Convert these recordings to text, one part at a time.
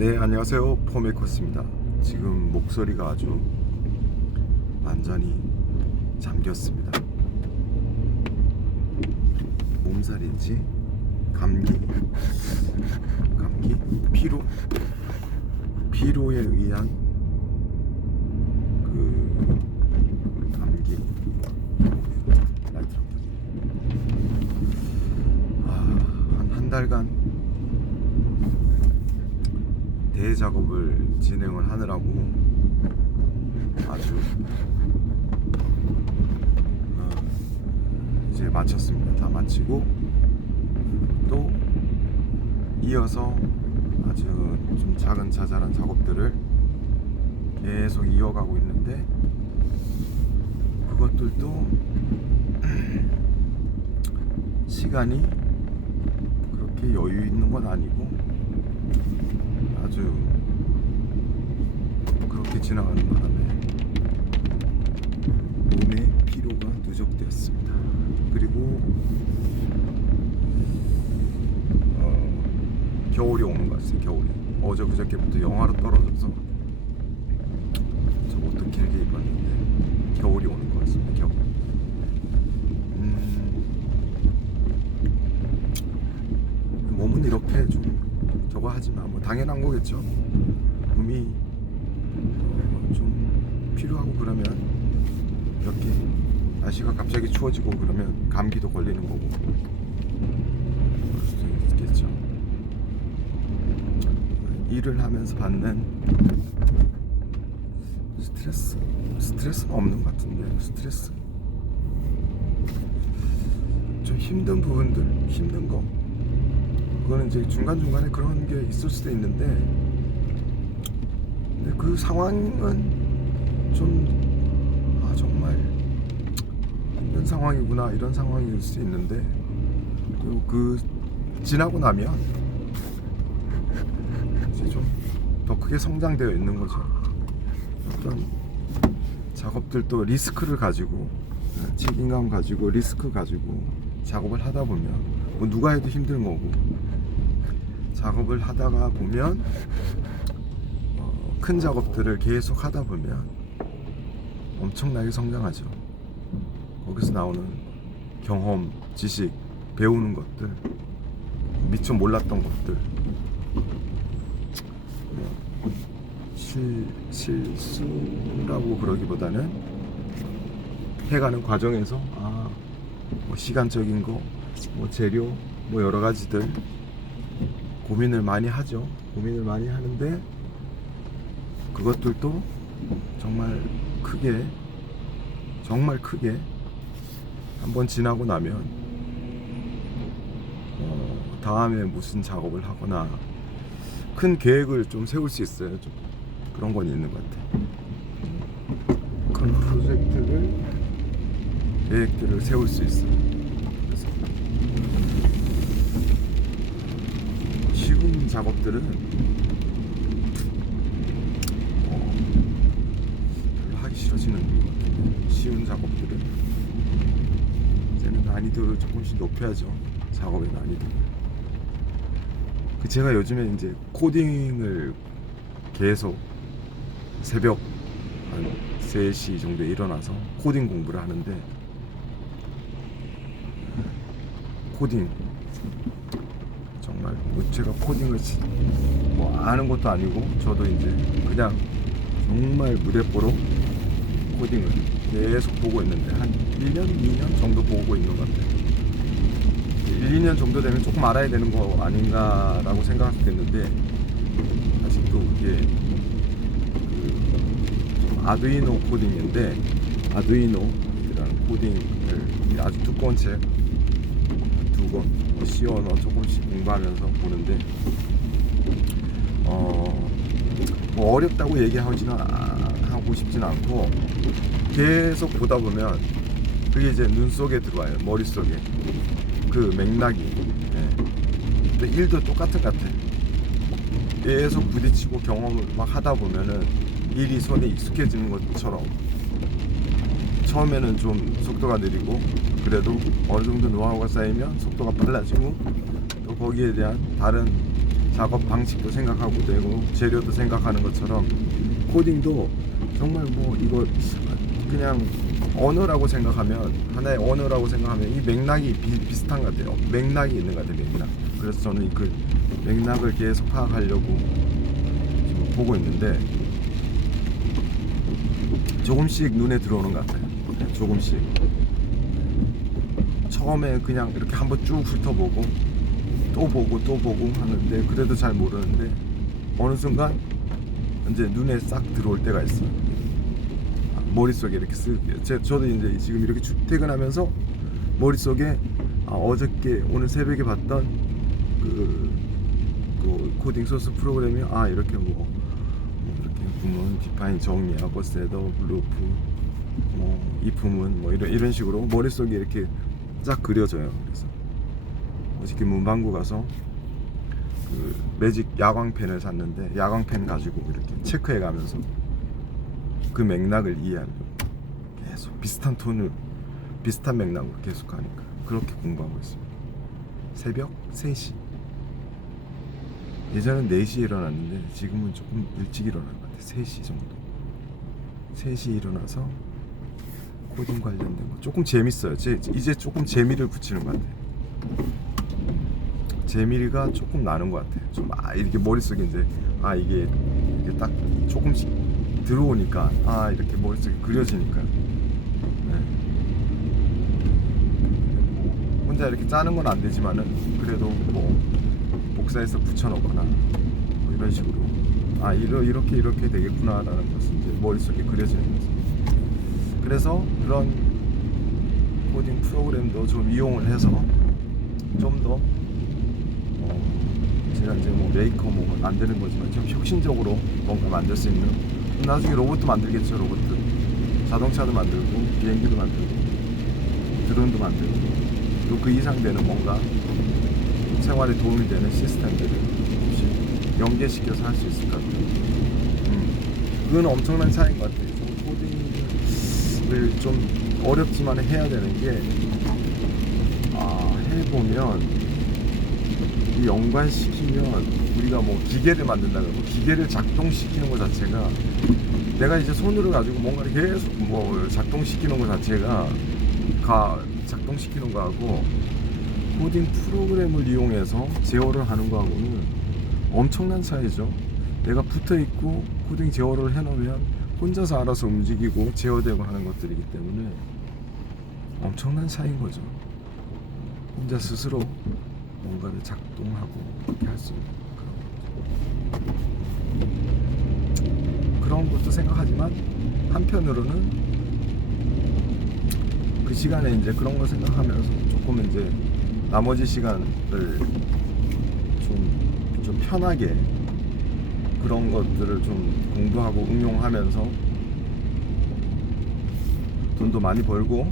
네, 안녕하세요. 포메이커스입니다. 지금 목소리가 아주 완전히 잠겼습니다. 몸살인지 감기, 감기, 피로, 피로에 의한 그 감기. 아, 한 한 달간 대작업을 진행을 하느라고 아주 어, 이제 마쳤습니다. 다 마치고 또 이어서 아주 좀 작은 자잘한 작업들을 계속 이어가고 있는데 그것들도 시간이 그렇게 여유 있는 건 아니고 아주 그렇게 지나가는 바람에 몸의 피로가 누적되었습니다. 그리고 어, 겨울이 오는 것 같아요. 겨울이 어제 그저께부터 영하로 떨어져서 저 옷도 길게 입었는데 겨울이 오는 것 같습니다. 겨울. 음, 몸은 이렇게 좀 하지만 뭐 당연한 거겠죠. 몸이 어, 좀 필요하고 그러면 이렇게 날씨가 갑자기 추워지고 그러면 감기도 걸리는 거고 그럴 수도 있겠죠. 일을 하면서 받는 스트레스 스트레스는 없는 것 같은데 스트레스 좀 힘든 부분들 힘든 거 그거는 이제 중간중간에 그런 게 있을 수도 있는데 근데 그 상황은 좀 아, 정말 힘든 상황이구나 이런 상황일 수 있는데 또그 지나고 나면 이제 좀 더 크게 성장되어 있는 거죠. 어떤 작업들도 리스크를 가지고 네, 책임감 가지고 리스크 가지고 작업을 하다 보면 뭐 누가 해도 힘든 거고 작업을 하다가 보면 어, 큰 작업들을 계속 하다 보면 엄청나게 성장하죠. 거기서 나오는 경험, 지식, 배우는 것들, 미처 몰랐던 것들, 뭐 실, 실수라고 그러기보다는 해가는 과정에서 아, 뭐 시간적인 거, 뭐 재료, 뭐 여러 가지들 고민을 많이 하죠. 고민을 많이 하는데 그것들도 정말 크게 정말 크게 한번 지나고 나면 어, 다음에 무슨 작업을 하거나 큰 계획을 좀 세울 수 있어요. 좀 그런 건 있는 것 같아요. 큰 프로젝트를 계획들을 세울 수 있어요. 작업들은 어, 별로 하기 싫어지는 것 같아요. 쉬운 작업들은 이제는 난이도를 조금씩 높여야죠. 작업의 난이도를. 그 제가 요즘에 이제 코딩을 계속 새벽 한 3시 정도에 일어나서 코딩 공부를 하는데 코딩 정말 뭐 제가 코딩을 치- 뭐 아는 것도 아니고 저도 이제 그냥 정말 무대뽀로 코딩을 계속 보고 있는데 한 1년, 2년 정도 보고 있는 것 같아요. 1, 2년 정도 되면 조금 알아야 되는 거 아닌가라고 생각했는데 아직도 그게 그 아두이노 코딩인데 아두이노라는 코딩을 아주 두꺼운 책 두 권 씌워넣어 조금씩 공부하면서 보는데 어, 뭐 어렵다고 얘기하지는 아- 하고 싶지는 않고 계속 보다 보면 그게 이제 눈 속에 들어와요. 머릿속에. 그 맥락이. 예. 일도 똑같은 것 같아. 계속 부딪히고 경험을 막 하다 보면은 일이 손에 익숙해지는 것처럼 처음에는 좀 속도가 느리고 그래도 어느 정도 노하우가 쌓이면 속도가 빨라지고 또 거기에 대한 다른 작업 방식도 생각하고 되고 재료도 생각하는 것처럼 코딩도 정말 뭐 이거 그냥 언어라고 생각하면 하나의 언어라고 생각하면 이 맥락이 비, 비슷한 것 같아요. 맥락이 있는 것 같아요. 맥락. 그래서 저는 그 맥락을 계속 파악하려고 지금 보고 있는데 조금씩 눈에 들어오는 것 같아요. 네, 조금씩. 처음에 그냥 이렇게 한번 쭉 훑어보고 또 보고 또 보고 하는데 그래도 잘 모르는데 어느 순간 이제 눈에 싹 들어올 때가 있어요. 아, 머릿속에 이렇게 쓰게. 제, 저도 이제 지금 이렇게 출퇴근하면서 머릿속에 아, 어저께 오늘 새벽에 봤던 그, 그 코딩 소스 프로그램이 아 이렇게 뭐, 뭐 이렇게 부문 디파인 정리하고 셋업 루프 뭐이 부문 뭐 이런 이런 식으로 머릿속에 이렇게 쫙 그려져요. 그래서 어저께 문방구 가서 그 매직 야광펜을 샀는데 야광펜 가지고 이렇게 체크해 가면서 그 맥락을 이해하려고 계속 비슷한 톤을 비슷한 맥락으로 계속 하니까 그렇게 공부하고 있습니다. 새벽 3시. 예전엔 4시에 일어났는데 지금은 조금 일찍 일어난 것 같아요. 3시 정도. 3시 일어나서 코딩 관련된 거 조금 재밌어요. 제, 이제 조금 재미를 붙이는 것 같아요. 재미가 조금 나는 것 같아요. 좀 아, 이렇게 머릿속에 이제 아 이게 이게 딱 조금씩 들어오니까 아 이렇게 머릿속에 그려지니까 네. 뭐 혼자 이렇게 짜는 건 안 되지만은 그래도 뭐 복사해서 붙여놓거나 뭐 이런 식으로 아 이러, 이렇게 이렇게 되겠구나라는 것을 이제 머릿속에 그려지는. 그래서 그런 코딩 프로그램도 좀 이용을 해서 좀더 어, 제가 이제 뭐 메이커 뭐 만드는 거지만 좀 혁신적으로 뭔가 만들 수 있는 나중에 로봇도 만들겠죠 로봇 자동차도 만들고 비행기도 만들고 드론도 만들고. 또그 이상 되는 뭔가 생활에 도움이 되는 시스템들을 혹시 연계시켜서 할 수 있을까 음, 그건 엄청난 차이인 것 같아요 좀 코딩을 좀 어렵지만 해야 되는 게 아, 해보면 이 연관시키면 우리가 뭐 기계를 만든다 그러고 기계를 작동시키는 것 자체가 내가 이제 손으로 가지고 뭔가를 계속 뭐 작동시키는 것 자체가 가 작동시키는 거하고 코딩 프로그램을 이용해서 제어를 하는 거하고는 엄청난 차이죠. 내가 붙어 있고 코딩 제어를 해놓으면 혼자서 알아서 움직이고 제어되고 하는 것들이기 때문에 엄청난 차이인 거죠. 혼자 스스로 뭔가를 작동하고 그렇게 할 수 있는 그런 거죠. 그런 것도 생각하지만 한편으로는 그 시간에 이제 그런 거 생각하면서 조금 이제 나머지 시간을 좀, 좀 편하게 그런 것들을 좀 공부하고 응용하면서 돈도 많이 벌고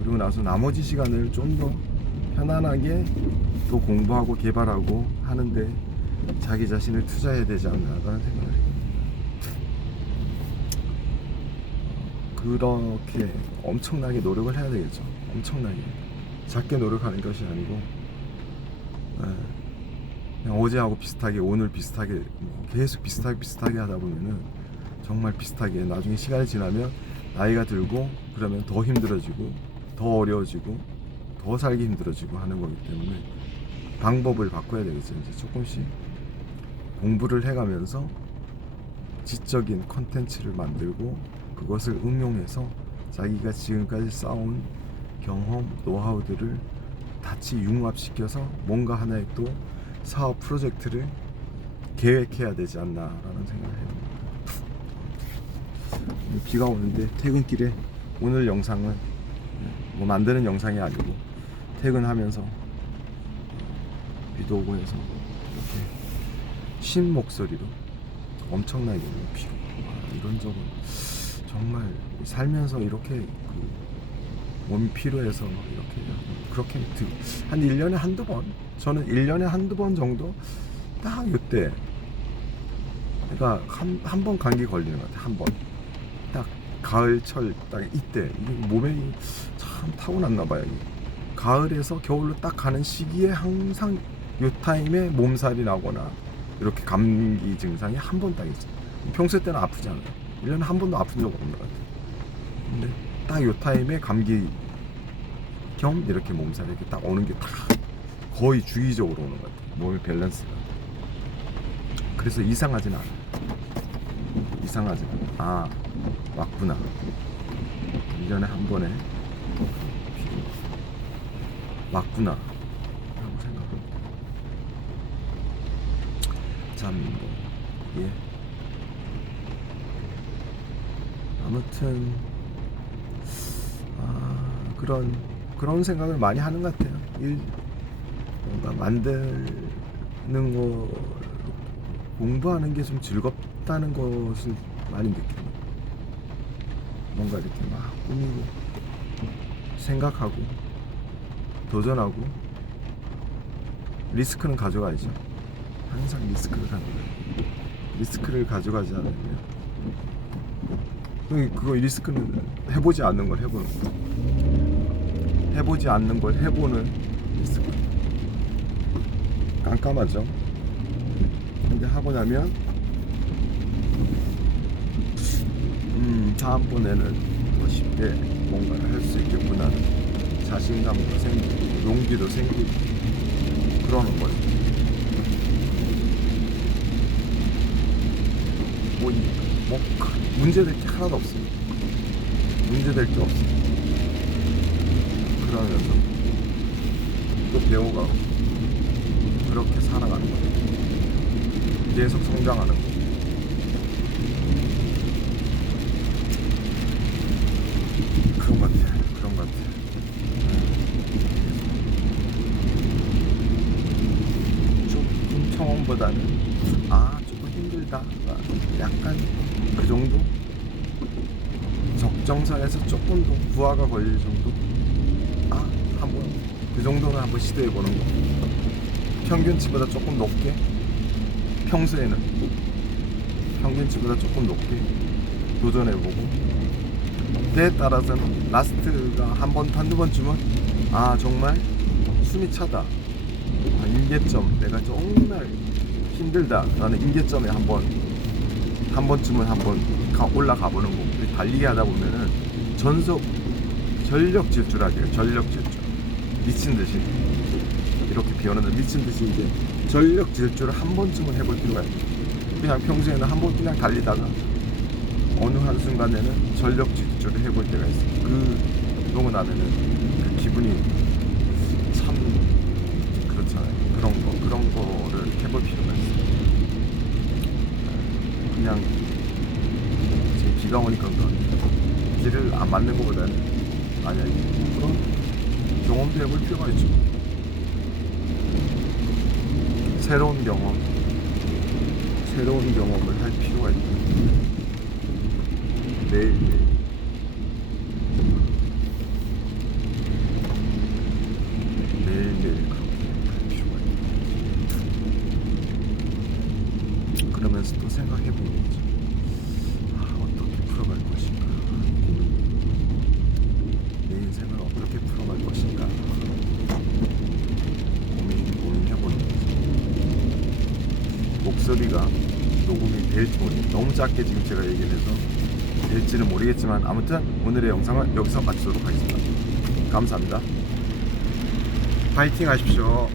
그리고 나서 나머지 시간을 좀 더 편안하게 또 공부하고 개발하고 하는데 자기 자신을 투자해야 되지 않나라는 생각을 해요. 그렇게 엄청나게 노력을 해야 되겠죠. 엄청나게. 작게 노력하는 것이 아니고, 어제하고 비슷하게, 오늘 비슷하게, 뭐 계속 비슷하게 비슷하게 하다 보면은 정말 비슷하게 나중에 시간이 지나면 나이가 들고 그러면 더 힘들어지고 더 어려워지고 더 살기 힘들어지고 하는 거기 때문에 방법을 바꿔야 되겠죠. 이제 조금씩 공부를 해가면서 지적인 컨텐츠를 만들고 그것을 응용해서 자기가 지금까지 쌓아온 경험, 노하우들을 같이 융합시켜서 뭔가 하나의 또 사업 프로젝트를 계획해야 되지 않나라는 생각을 해요. 비가 오는데 퇴근길에 오늘 영상은 뭐 만드는 영상이 아니고 퇴근하면서 비도 오고 해서 이렇게 쉰 목소리로 엄청나게 비가 와, 이런 적은 정말 살면서 이렇게 그 몸이 피로 해서 이렇게 그렇게 드- 한 1년에 한두 번 저는 1년에 한두 번 정도 딱 이때 그러니까 한 한 번 감기 걸리는 것 같아요 한 번 딱 가을철 딱 이때 이게 몸에 참 타고났나 봐요. 가을에서 겨울로 딱 가는 시기에 항상 요 타임에 몸살이 나거나 이렇게 감기 증상이 한 번 딱 있어. 평소 때는 아프지 않아요. 1년에 한 번도 아픈 적 없는 것 같아요. 근데 딱 요 타임에 감기 겸 이렇게 몸살이 이렇게 딱 오는 게다 거의 주기적으로 오는 것 같아요. 몸의 밸런스가. 그래서 이상하진 않아. 이상하진 않아. 아, 왔구나. 1년에 한 번에. 왔구나. 라고 생각합니다. 참, 뭐, 예. 아무튼, 아, 그런, 그런 생각을 많이 하는 것 같아요. 일, 뭔가 만드는 거, 공부하는 게 좀 즐겁다는 것을 많이 느끼는 뭔가 이렇게 막 꾸미고, 생각하고, 도전하고, 리스크는 가져가야죠. 항상 리스크를 가져가요. 리스크를 가져가지 않으면, 그- 그거 리스크는 해보지 않는 걸 해보는 거. 해보지 않는 걸 해보는 리스크. 깜깜하죠. 근데 하고 나면, 음, 다음번에는 더 쉽게 뭔가를 할 수 있겠구나. 자신감도 생기고, 용기도 생기고, 그러는 거죠. 뭐, 이- 뭐, 큰 문제될 게 하나도 없습니다. 문제될 게 없 어요. 그러면서 또 배워가고, 그렇게 살아가는 거예요. 계속 성장하는 거. 그런 것 같아. 그런 것 같아. 조금 처음보다는 아 조금 힘들다. 약간 그 정도 적정선에서 조금 더 부하가 걸릴 정도. 정도는 한번 시도해 보는 거. 평균치보다 조금 높게. 평소에는? 평균치보다 조금 높게 도전해 보고. 때에 따라서는 라스트가 한 번, 한두 번쯤은 아 정말 숨이 차다. 아, 임계점. 내가 정말 힘들다. 라는 임계점에 한번 한 번쯤은 한번 가- 올라가 보는 우리 달리기 하다 보면은 전속 전력 질주라게요. 전력 질주 미친 듯이 이렇게 비 오는데 미친 듯이 이제 전력 질주를 한 번쯤은 해볼 필요가 있어요 그냥 평소에는 한 번 그냥 달리다가 어느 한 순간에는 전력 질주를 해볼 때가 있어요. 그 그러고 나면은 그 기분이 참 그렇잖아요. 그런 거 그런 거를 해볼 필요가 있어요. 그냥 지금 비가 오니까 그런 길을 안 맞는 것보다는 만약에 그런 경험도 해볼 필요가 있죠. 새로운 경험, 새로운 경험을 할 필요가 있다. 매일 매일. 매일 매일 그렇게 할 필요가 있다. 그러면서 또 생각해 보는 거죠. 목소리가 녹음이 될지 모르겠 너무 작게 지금 제가 얘기를 해서 될지는 모르겠지만 아무튼 오늘의 영상은 여기서 마치도록 하겠습니다. 감사합니다. 파이팅 하십시오.